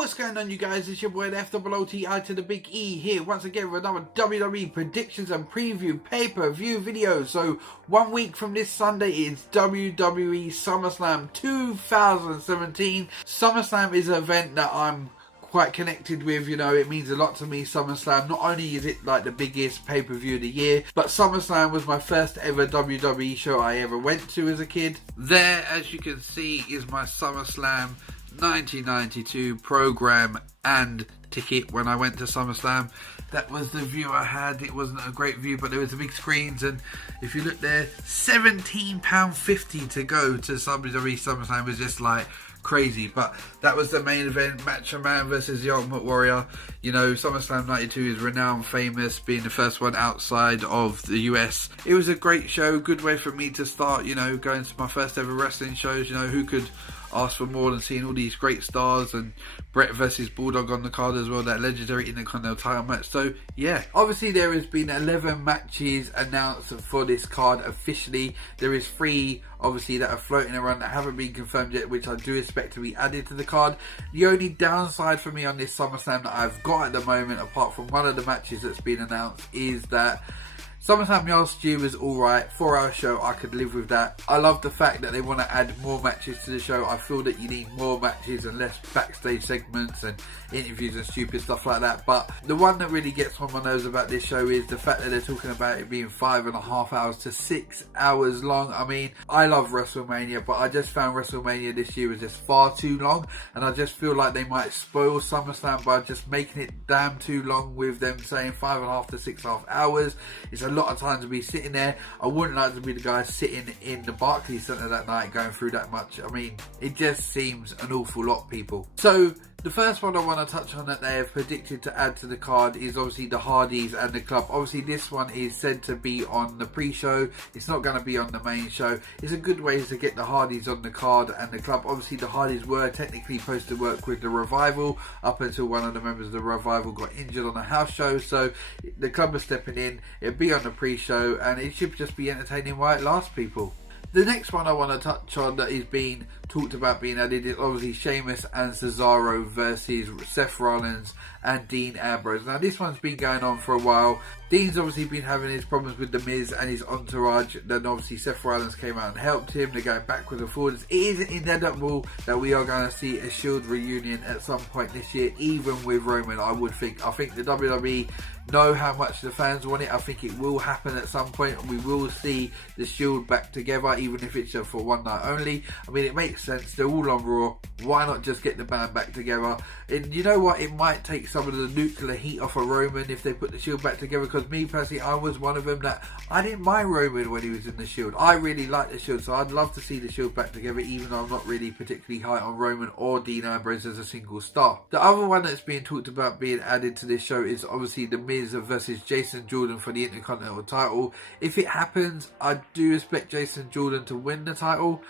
what's going on, you guys? It's your boy, the FWOTI to the big E here once again with another WWE predictions and preview pay-per-view video. So 1 week from this Sunday is WWE SummerSlam 2017. SummerSlam is an event that I'm quite connected with, you know, it means a lot to me. SummerSlam, not only is it like the biggest pay-per-view of the year, but SummerSlam was my first ever WWE show I ever went to as a kid. There, as you can see, is my SummerSlam 1992 program and ticket when I went to SummerSlam. That was the view I had. It wasn't a great view, but there was the big screens, and if you look there, £17.50 to go to WWE SummerSlam was just like crazy. But that was the main event, Macho Man versus the Ultimate Warrior. You know, SummerSlam 92 is renowned, famous, being the first one outside of the US. It was a great show, good way for me to start, you know, going to my first ever wrestling shows. You know, who could ask for more than seeing all these great stars, and Brett versus Bulldog on the card as well, that legendary Intercontinental title match. So yeah, obviously there has been 11 matches announced for this card officially. There is 3 obviously that are floating around that haven't been confirmed yet, which I do expect to be added to the card. The only downside for me on this SummerSlam that I've got at the moment, apart from one of the matches that's been announced, is that SummerSlam last year was alright, 4-hour show, I could live with that. I love the fact that they want to add more matches to the show. I feel that you need more matches and less backstage segments and interviews and stupid stuff like that. But the one that really gets on my nerves about this show is the fact that they're talking about it being 5.5 hours to 6 hours long. I mean, I love WrestleMania, but I just found WrestleMania this year was just far too long, and I just feel like they might spoil SummerSlam by just making it damn too long with them saying 5.5 to 6.5 hours. It's a lot of time to be sitting there. I wouldn't like to be the guy sitting in the Barclay Centre that night going through that much. I mean, it just seems an awful lot, people. So the first one I want to touch on that they have predicted to add to the card is obviously the Hardys and the Club. Obviously this one is said to be on the pre-show. It's not going to be on the main show. It's a good way to get the Hardys on the card and the Club. Obviously the Hardys were technically supposed to work with the Revival up until one of the members of the Revival got injured on a house show. So the Club are stepping in. It'll be on the pre-show and it should just be entertaining while it lasts, people. The next one I want to touch on that is being talked about being added is obviously Sheamus and Cesaro versus Seth Rollins and Dean Ambrose. Now this one's been going on for a while. Dean's obviously been having his problems with The Miz and his entourage. Then obviously Seth Rollins came out and helped him. They're going backwards and forwards. It is inevitable that we are going to see a Shield reunion at some point this year, even with Roman, I would think. I think the WWE know how much the fans want it. I think it will happen at some point. We will see the Shield back together, even if it's just for one night only. I mean, it makes sense. They're all on Raw. Why not just get the band back together? And you know what? It might take some of the nuclear heat off of Roman if they put the Shield back together, because me personally, I was one of them that I didn't mind Roman when he was in the Shield. I really liked the Shield, so I'd love to see the Shield back together, even though I'm not really particularly high on Roman or Dean Ambrose as a single star. The other one that's being talked about being added to this show is obviously The Miz versus Jason Jordan for the Intercontinental title. If it happens, I do expect Jason Jordan to win the title.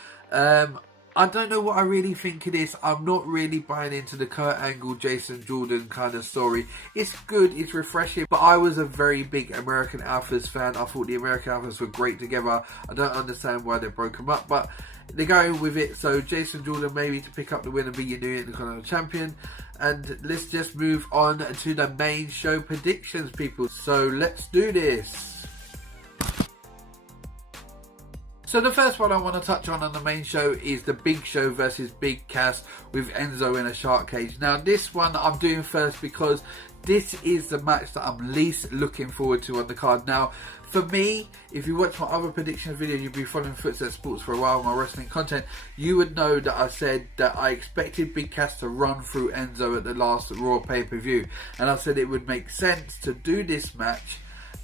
I don't know what I really think it is. I'm not really buying into the Kurt Angle, Jason Jordan kind of story. It's good, it's refreshing, but I was a very big American Alphas fan. I thought the American Alphas were great together. I don't understand why they broke them up, but they're going with it. So Jason Jordan maybe to pick up the win and be your new Intercontinental Champion. And let's just move on to the main show predictions, people. So let's do this. So the first one I want to touch on the main show is the Big Show versus Big Cass with Enzo in a shark cage. Now this one I'm doing first because this is the match that I'm least looking forward to on the card. Now for me, if you watch my other prediction video, you've been following Footsteps Sports for a while, my wrestling content, you would know that I said that I expected Big Cass to run through Enzo at the last Raw pay-per-view. And I said it would make sense to do this match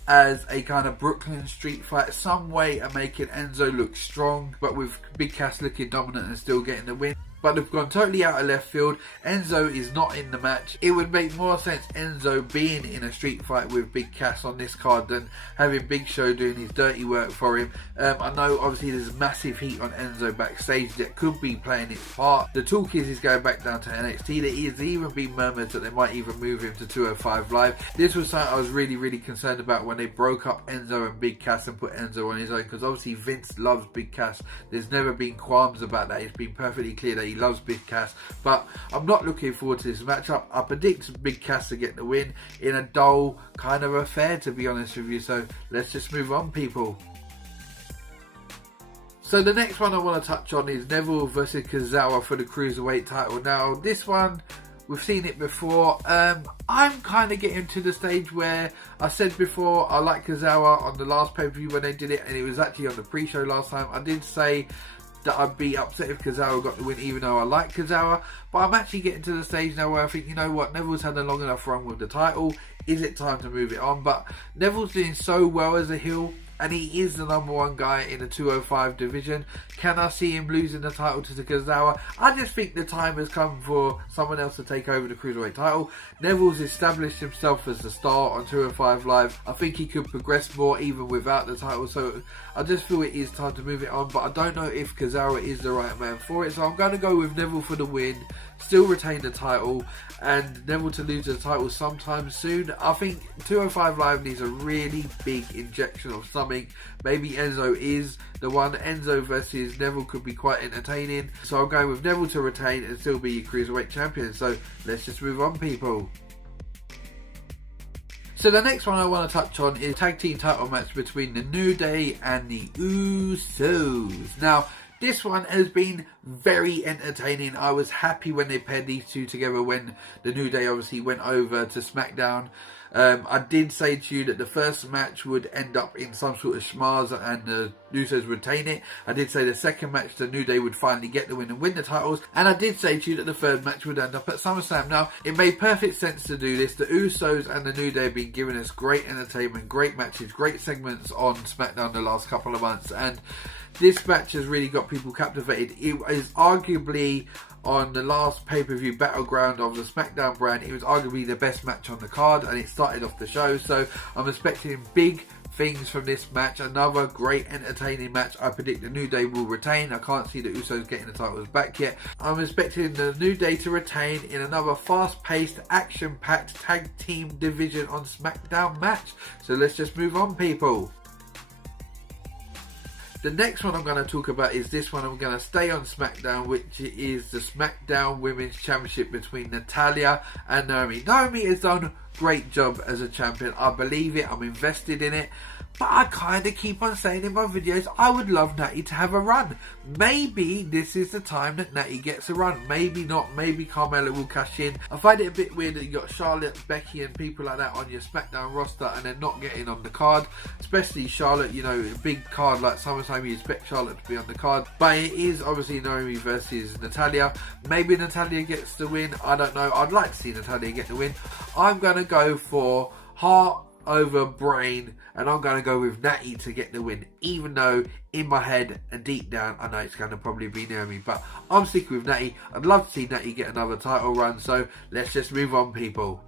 as a kind of Brooklyn street fight, some way of making Enzo look strong, but with Big Cass looking dominant and still getting the win. But they've gone totally out of left field. Enzo is not in the match. It would make more sense Enzo being in a street fight with Big Cass on this card than having Big Show doing his dirty work for him. I know obviously there's massive heat on Enzo backstage that could be playing its part. The talk is he's going back down to NXT. There is even been murmurs that they might even move him to 205 Live. This was something I was really concerned about when they broke up Enzo and Big Cass and put Enzo on his own, because obviously Vince loves Big Cass. There's never been qualms about that. It's been perfectly clear that he loves Big Cass, but I'm not looking forward to this matchup. I predict Big Cass to get the win in a dull kind of affair, to be honest with you. So let's just move on, people. So the next one I want to touch on is Neville versus Cesaro for the Cruiserweight title. Now, this one, we've seen it before. I'm kind of getting to the stage where I said before I like Cesaro on the last pay-per-view when they did it, and it was actually on the pre-show last time. I did say that I'd be upset if Cesaro got the win, even though I like Cesaro. But I'm actually getting to the stage now where I think, you know what, Neville's had a long enough run with the title. Is it time to move it on? But Neville's doing so well as a heel, and he is the number one guy in the 205 division. Can I see him losing the title to Cesaro? I just think the time has come for someone else to take over the Cruiserweight title. Neville's established himself as the star on 205 Live. I think he could progress more even without the title. So I just feel it is time to move it on. But I don't know if Cesaro is the right man for it. So I'm going to go with Neville for the win. Still retain the title, and Neville to lose the title sometime soon. I think 205 Live needs a really big injection of something. Maybe Enzo is the one. Enzo versus Neville could be quite entertaining. So I'm going with Neville to retain and still be your Cruiserweight champion. So let's just move on, people. So the next one I want to touch on is tag team title match between the New Day and the Usos. Now, this one has been very entertaining. I was happy when they paired these two together when the New Day obviously went over to SmackDown. I did say to you that the first match would end up in some sort of schmaz and the Usos would retain it. I did say the second match the New Day would finally get the win and win the titles. And I did say to you that the third match would end up at SummerSlam. Now, it made perfect sense to do this. The Usos and the New Day have been giving us great entertainment, great matches, great segments on SmackDown the last couple of months. And this match has really got people captivated. It is arguably, on the last pay-per-view battleground of the SmackDown brand, it was arguably the best match on the card, and it started off the show. So I'm expecting big things from this match. Another great entertaining match. I predict the New Day will retain. I can't see the Usos getting the titles back yet. I'm expecting the New Day to retain in another fast-paced, action-packed tag team division on SmackDown match. So let's just move on, people. The next one I'm going to talk about is this one. I'm going to stay on SmackDown, which is the SmackDown Women's Championship between Natalya and Naomi. Naomi has done a great job as a champion. I believe it. I'm invested in it. But I kind of keep on saying in my videos, I would love Natty to have a run. Maybe this is the time that Natty gets a run. Maybe not. Maybe Carmella will cash in. I find it a bit weird that you got Charlotte, Becky and people like that on your SmackDown roster and they're not getting on the card. Especially Charlotte, you know, a big card like SummerSlam, you expect Charlotte to be on the card. But it is obviously Naomi versus Natalya. Maybe Natalya gets the win. I don't know. I'd like to see Natalya get the win. I'm going to go for heart over brain, and I'm going to go with Natty to get the win, even though in my head and deep down I know it's going to probably be Naomi, but I'm sticking with Natty. I'd love to see Natty get another title run, so let's just move on, people.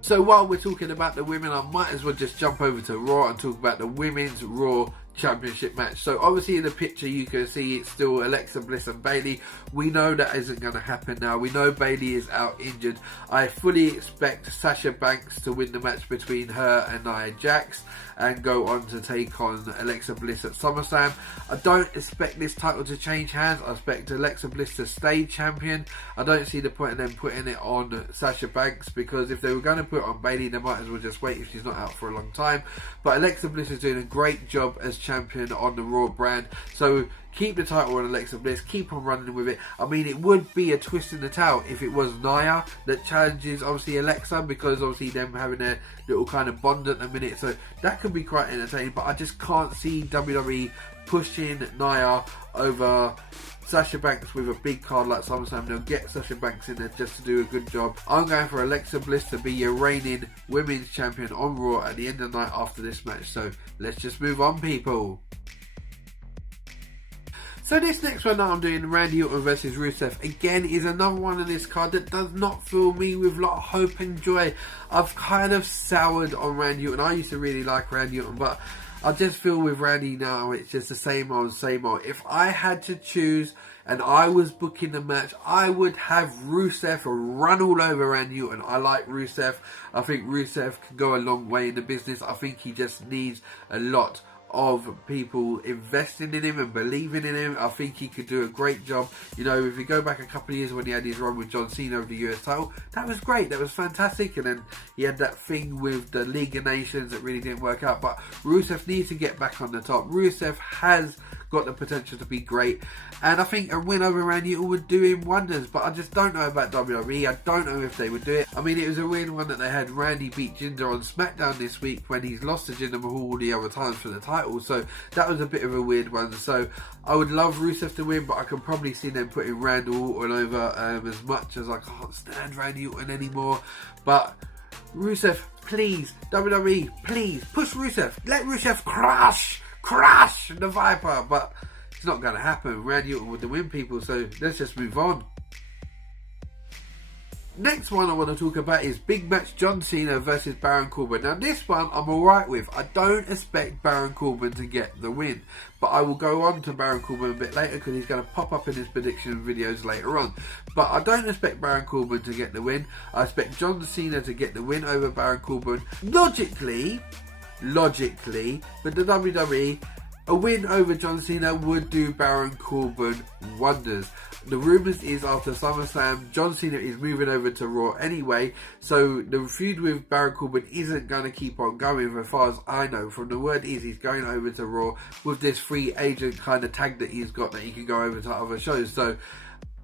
So while we're talking about the women, I might as well just jump over to Raw and talk about the Women's Raw Championship match. So obviously in the picture you can see it's still Alexa Bliss and Bayley. We know that isn't going to happen now. We know Bayley is out injured. I fully expect Sasha Banks to win the match between her and Nia Jax and go on to take on Alexa Bliss at SummerSlam. I don't expect this title to change hands. I expect Alexa Bliss to stay champion. I don't see the point in them putting it on Sasha Banks, because if they were going to put it on Bayley, they might as well just wait if she's not out for a long time. But Alexa Bliss is doing a great job as champion on the Raw brand. So keep the title on Alexa Bliss, keep on running with it. I mean, it would be a twist in the tail if it was Nia that challenges obviously Alexa, because obviously them having a little kind of bond at the minute, so that could be quite entertaining. But I just can't see WWE pushing Nia over Sasha Banks with a big card like SummerSlam. They'll get Sasha Banks in there just to do a good job. I'm going for Alexa Bliss to be your reigning women's champion on Raw at the end of the night after this match. So let's just move on, people. So this next one that I'm doing, Randy Orton versus Rusev, again is another one on this card that does not fill me with a lot of hope and joy. I've kind of soured on Randy Orton. I used to really like Randy Orton, but I just feel with Randy now it's just the same old, same old. If I had to choose and I was booking the match, I would have Rusev run all over Randy Orton. I like Rusev. I think Rusev can go a long way in the business. I think he just needs a lot of people investing in him and believing in him. I think he could do a great job. You know, if you go back a couple of years when he had his run with John Cena of the US title, that was great, that was fantastic. And then he had that thing with the League of Nations that really didn't work out. But Rusev needs to get back on the top. Rusev has got the potential to be great, and I think a win over Randy Orton would do him wonders, but I just don't know about WWE. I don't know if they would do it. I mean, it was a weird one that they had Randy beat Jinder on SmackDown this week when he's lost to Jinder Mahal all the other times for the title, so that was a bit of a weird one. So I would love Rusev to win, but I can probably see them putting Randy Orton over, as much as I can't stand Randy Orton anymore. But Rusev, please, WWE, please push Rusev, let Rusev crush the Viper, but it's not going to happen. Randy Orton with the win, people, so let's just move on. Next one I want to talk about is big match John Cena versus Baron Corbin. Now this one I'm alright with. I don't expect Baron Corbin to get the win, but I will go on to Baron Corbin a bit later because he's going to pop up in his prediction videos later on. But I don't expect Baron Corbin to get the win. I expect John Cena to get the win over Baron Corbin. Logically, for the WWE, a win over John Cena would do Baron Corbin wonders. The rumours is after SummerSlam, John Cena is moving over to Raw anyway, so the feud with Baron Corbin isn't going to keep on going as far as I know. From the word is he's going over to Raw with this free agent kind of tag that he's got that he can go over to other shows. So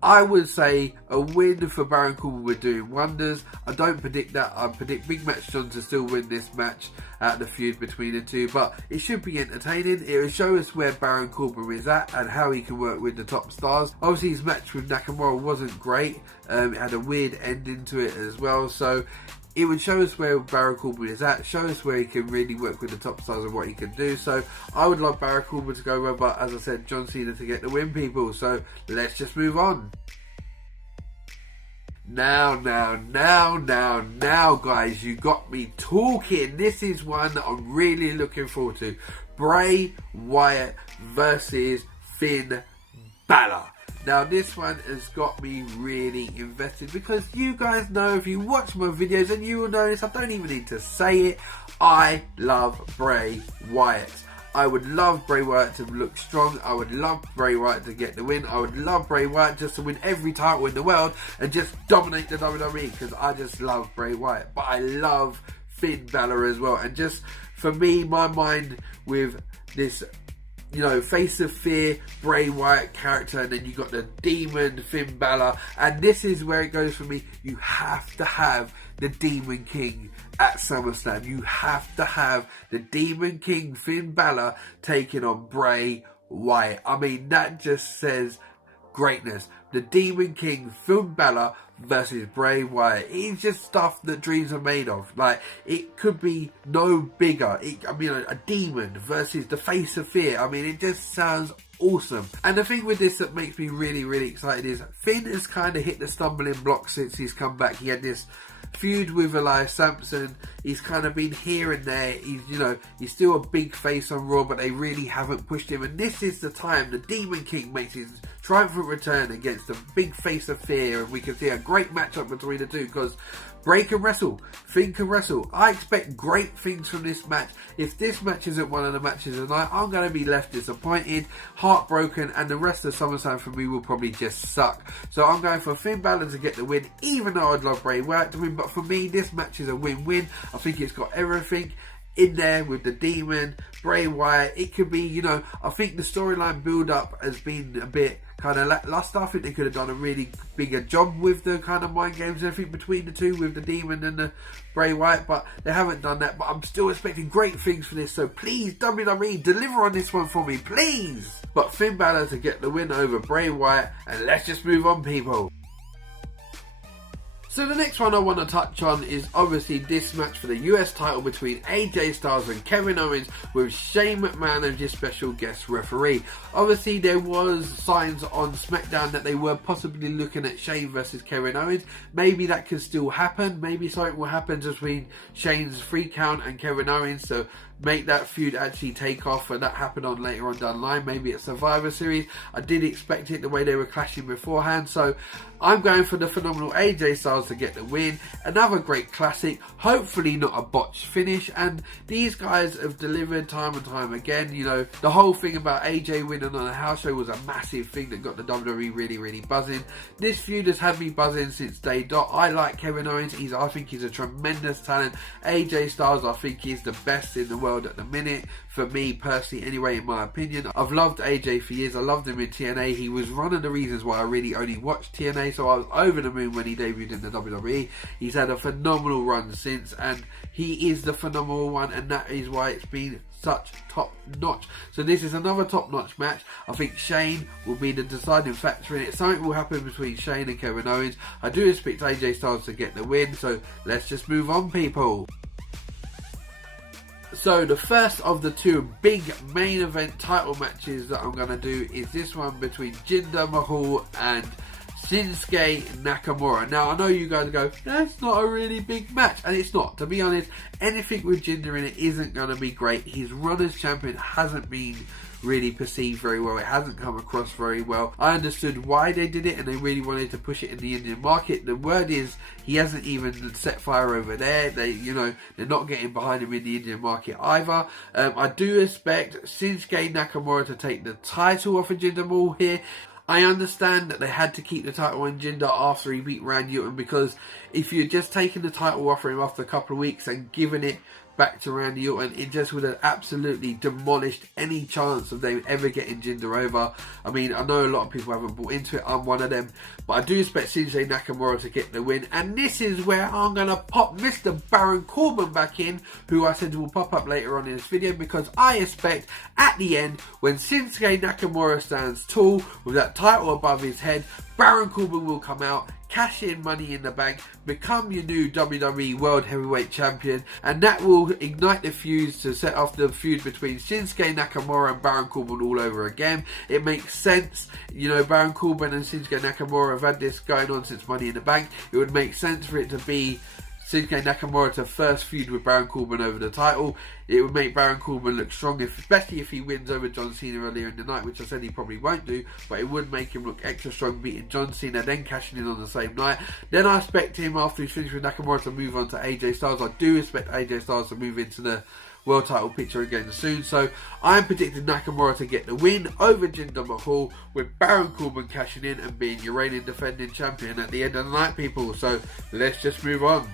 I would say a win for Baron Corbin would do wonders. I don't predict that. I predict Big Match John to still win this match at the feud between the two. But it should be entertaining. It will show us where Baron Corbin is at and how he can work with the top stars. Obviously his match with Nakamura wasn't great. It had a weird ending to it as well. So it would show us where Baron Corbin is at, show us where he can really work with the top stars and what he can do. So I would love Baron Corbin to go over, but as I said, John Cena to get the win, people. So let's just move on. Now, guys, you got me talking. This is one that I'm really looking forward to. Bray Wyatt versus Finn Balor. Now this one has got me really invested because you guys know, if you watch my videos, and you will notice I don't even need to say it, I love Bray Wyatt. I would love Bray Wyatt to look strong. I would love Bray Wyatt to get the win. I would love Bray Wyatt just to win every title in the world and just dominate the WWE because I just love Bray Wyatt. But I love Finn Balor as well. And just for me, my mind with this, you know, Face of Fear, Bray Wyatt character, and then you got the Demon Finn Balor, and this is where it goes for me. You have to have the Demon King at SummerSlam. You have to have the Demon King Finn Balor taking on Bray Wyatt. I mean, that just says greatness. The Demon King Finn Balor versus Bray Wyatt. It's just stuff that dreams are made of. Like, it could be no bigger. A demon versus the Face of Fear. I mean, it just sounds awesome. And the thing with this that makes me really, really excited is Finn has kind of hit the stumbling block since he's come back. He had this feud with Elias Sampson. He's kind of been here and there. He's still a big face on Raw, but they really haven't pushed him. And this is the time the Demon King makes his triumphant return against the big Face of Fear, and we can see a great matchup between the two because Bray can wrestle, Finn can wrestle. I expect great things from this match. If this match isn't one of the matches of the night, I'm going to be left disappointed, heartbroken, and the rest of SummerSlam for me will probably just suck. So I'm going for Finn Balor to get the win, even though I'd love Bray Wyatt to win. But for me, this match is a win-win. I think it's got everything in there with the Demon, Bray Wyatt. It could be, I think the storyline build-up has been a bit kind of lackluster. I think they could have done a really bigger job with the kind of mind games and everything between the two, with the Demon and the Bray Wyatt, but they haven't done that. But I'm still expecting great things for this, so please, WWE, deliver on this one for me, please. But Finn Balor to get the win over Bray Wyatt, and let's just move on, people. So the next one I want to touch on is obviously this match for the US title between AJ Styles and Kevin Owens, with Shane McMahon as your special guest referee. Obviously there was signs on SmackDown that they were possibly looking at Shane versus Kevin Owens. Maybe that can still happen. Maybe something will happen between Shane's 3 count and Kevin Owens to make that feud actually take off, and that happened on later on down the line, maybe at Survivor Series. I did expect it the way they were clashing beforehand, so I'm going for the phenomenal AJ Styles Styles to get the win. Another great classic, hopefully not a botched finish, and these guys have delivered time and time again. You know, the whole thing about AJ winning on a house show was a massive thing that got the WWE really buzzing. This feud has had me buzzing since day dot. I like Kevin Owens. I think he's a tremendous talent. AJ Styles, I think he's the best in the world at the minute. For me personally, anyway, in my opinion. I've loved AJ for years. I loved him in TNA. He was one of the reasons why I really only watched TNA, so I was over the moon when he debuted in the WWE. He's had a phenomenal run since, and he is the phenomenal one, and that is why it's been such top notch. So this is another top notch match. I think Shane will be the deciding factor in it. Something will happen between Shane and Kevin Owens. I do expect AJ Styles to get the win, so let's just move on, people. So the first of the two big main event title matches that I'm going to do is this one between Jinder Mahal and Shinsuke Nakamura. Now, I know you guys go, that's not a really big match, and it's not. To be honest, anything with Jinder in it isn't going to be great. His run as champion hasn't been really perceived very well. It hasn't come across very well. I understood why they did it, and they really wanted to push it in the Indian market. The word is he hasn't even set fire over there. They're not getting behind him in the Indian market either. I do expect Shinsuke Nakamura to take the title off of Jinder Mahal here. I understand that they had to keep the title on Jinder after he beat Randy Orton, because if you're just taking the title off him after a couple of weeks and giving it back to Randy Orton, it just would have absolutely demolished any chance of them ever getting Jinder over. I mean, I know a lot of people haven't bought into it. I'm one of them. But I do expect Shinsuke Nakamura to get the win. And this is where I'm going to pop Mr. Baron Corbin back in, who I said will pop up later on in this video, because I expect at the end, when Shinsuke Nakamura stands tall with that title above his head, Baron Corbin will come out, cash in Money in the Bank, become your new WWE World Heavyweight Champion, and that will ignite the feuds to set off the feud between Shinsuke Nakamura and Baron Corbin all over again. It makes sense. You know, Baron Corbin and Shinsuke Nakamura have had this going on since Money in the Bank. It would make sense for it to be Shinsuke Nakamura to first feud with Baron Corbin over the title. It would make Baron Corbin look strong, especially if he wins over John Cena earlier in the night, which I said he probably won't do, but it would make him look extra strong beating John Cena, then cashing in on the same night. Then I expect him, after he's finished with Nakamura, to move on to AJ Styles. I do expect AJ Styles to move into the world title picture again soon, so I'm predicting Nakamura to get the win over Jinder Mahal, with Baron Corbin cashing in and being your reigning defending champion at the end of the night, people. So let's just move on.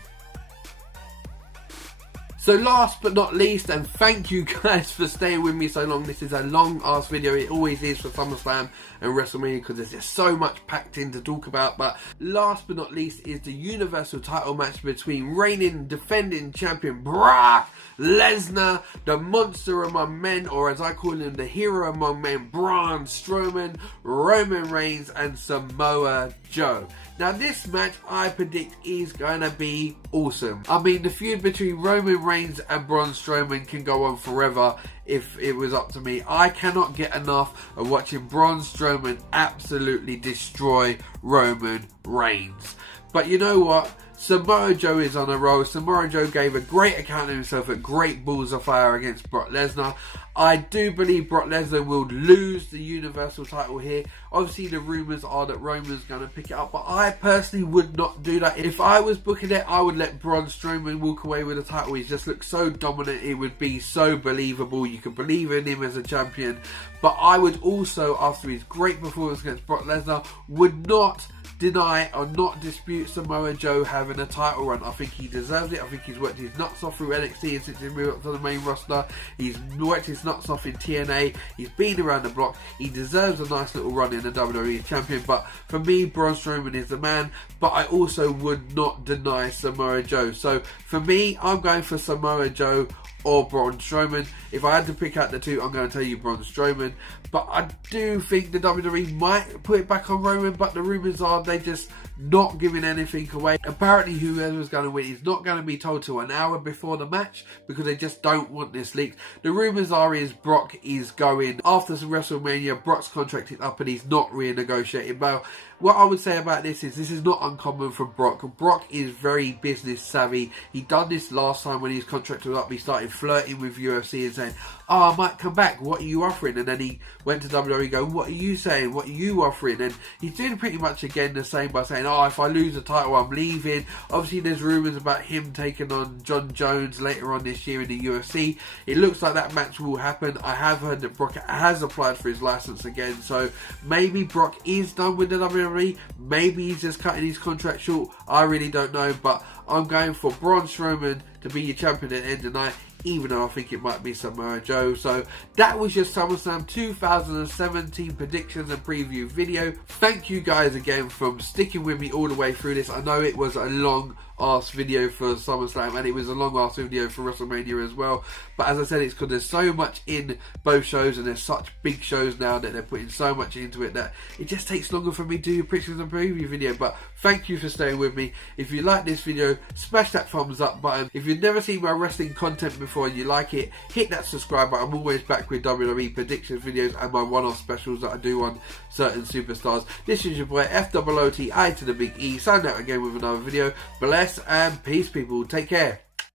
So last but not least, and thank you guys for staying with me so long. This is a long ass video. It always is for SummerSlam and WrestleMania, because there's just so much packed in to talk about. But last but not least is the Universal title match between reigning defending champion Brock Lesnar, the monster among men, or as I call him, the hero among men, Braun Strowman, Roman Reigns and Samoa Joe. Now this match I predict is going to be awesome. I mean, the feud between Roman Reigns and Braun Strowman can go on forever if it was up to me. I cannot get enough of watching Braun Strowman absolutely destroy Roman Reigns. But you know what? Samoa Joe is on a roll. Samoa Joe gave a great account of himself at Great Balls of Fire against Brock Lesnar. I do believe Brock Lesnar will lose the Universal title here. Obviously, the rumours are that Roman's going to pick it up, but I personally would not do that. If I was booking it, I would let Braun Strowman walk away with the title. He just looks so dominant. It would be so believable. You could believe in him as a champion. But I would also, after his great performance against Brock Lesnar, would not deny or not dispute Samoa Joe having a title run. I think he deserves it. I think he's worked his nuts off through NXT, and since he moved up to the main roster, he's worked his nuts off in TNA. He's been around the block. He deserves a nice little run in the WWE champion. But for me, Braun Strowman is the man. But I also would not deny Samoa Joe. So for me, I'm going for Samoa Joe or Braun Strowman. If I had to pick out the two, I'm going to tell you Braun Strowman. But I do think the WWE might put it back on Roman, but the rumours are they're just not giving anything away. Apparently whoever's going to win is not going to be told till an hour before the match, because they just don't want this leaked. The rumours are Brock is going, after WrestleMania, Brock's contract is up and he's not renegotiating. Well, what I would say about this is not uncommon from Brock. Brock is very business savvy. He done this last time when his contract was up. He started flirting with UFC and saying, oh, I might come back, what are you offering? And then he went to WWE going, what are you saying, what are you offering? And he's doing pretty much again the same by saying, oh, if I lose the title, I'm leaving. Obviously there's rumours about him taking on John Jones later on this year in the UFC. It looks like that match will happen. I have heard that Brock has applied for his license again, so maybe Brock is done with the WWE. Maybe he's just cutting his contract short. I really don't know, but I'm going for Braun Strowman to be your champion at the end of the night, even though I think it might be Samoa Joe. So that was your SummerSlam 2017 predictions and preview video. Thank you guys again for sticking with me all the way through this. I know it was a long ass video for SummerSlam, and it was a long ass video for WrestleMania as well, but as I said, it's because there's so much in both shows, and there's such big shows now that they're putting so much into it that it just takes longer for me to do your predictions and preview video. But thank you for staying with me. If you like this video, smash that thumbs up button. If you've never seen my wrestling content before and you like it, hit that subscribe button. I'm always back with WWE predictions videos and my one-off specials that I do on certain superstars. This is your boy FOOTI to the big E, signing out again with another video. Bless and peace, people. Take care.